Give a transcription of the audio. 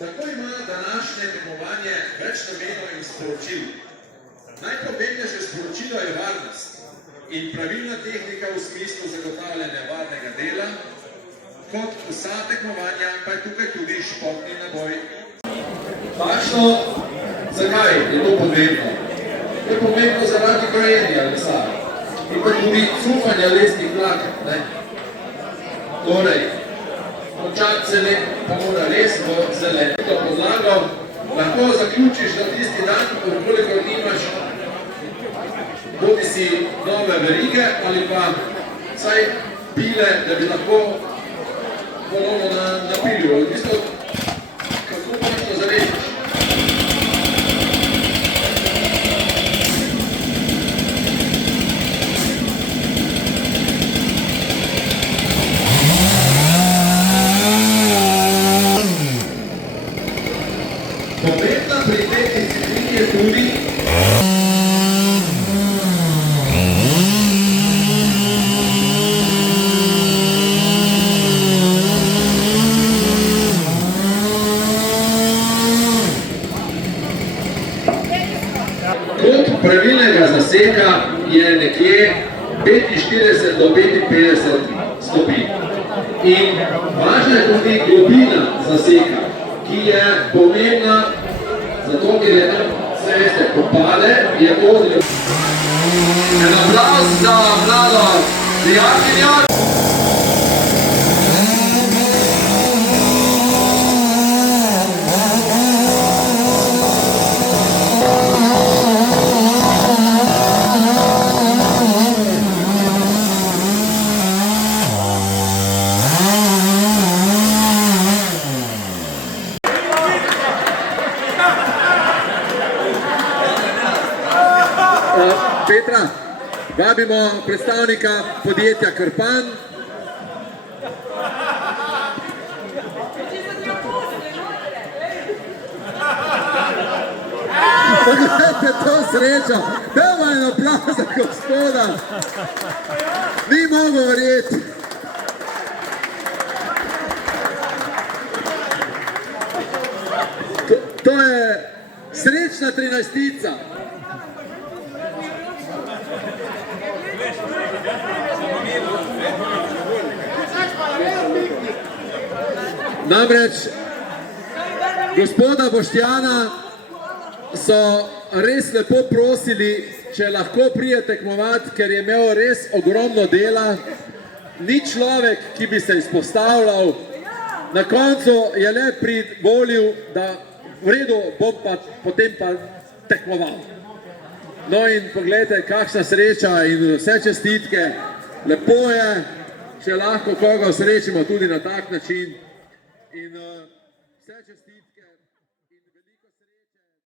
Tako ima današnje tekmovanje več namenov in sporočil. Najpomembnejše sporočilo je varnost in pravilna tehnika v smislu zagotavljanja varnega dela, kot vsa tekmovanja pa je tukaj tudi športni naboj. Takšno, zakaj je to pomembno? To je pomembno zaradi krojenja lesa in pa tudi cufanja lesnih vlaken. Torej, končati se ne pa mora les v zelenito podlago, lahko zaključiš na tisti dan, koliko imaš bodi si nove verige ali pa vsaj pile, da bi lahko ponovno napilil. V bistvu, kako možno zarečiš? Pomembna pri tej disciplini je tudi kot pravilnega zaseka je nekje 45 do 55 stopinj. In važna je tudi globina zaseka, ki je pomembna, zato ker je tam, vse veste, ko pade, je odril. En aplavz za mlado prijatelja. Petra, vabimo predstavnika podjetja Krpan. Pogledajte to srečo, dajmo en aplavz za gospoda. Ni mogo verjeti. To je srečna 13-tica. Namreč gospoda Boštjana so res lepo prosili, če lahko prije tekmovati, ker je imel res ogromno dela. Ni človek, ki bi se izpostavljal. Na koncu je le privolil, da v redu bom pa potem pa tekmoval. No in pogledajte, kakšna sreča in vse čestitke. Lepo je, če lahko koga srečimo tudi na tak način. In vse čestitke.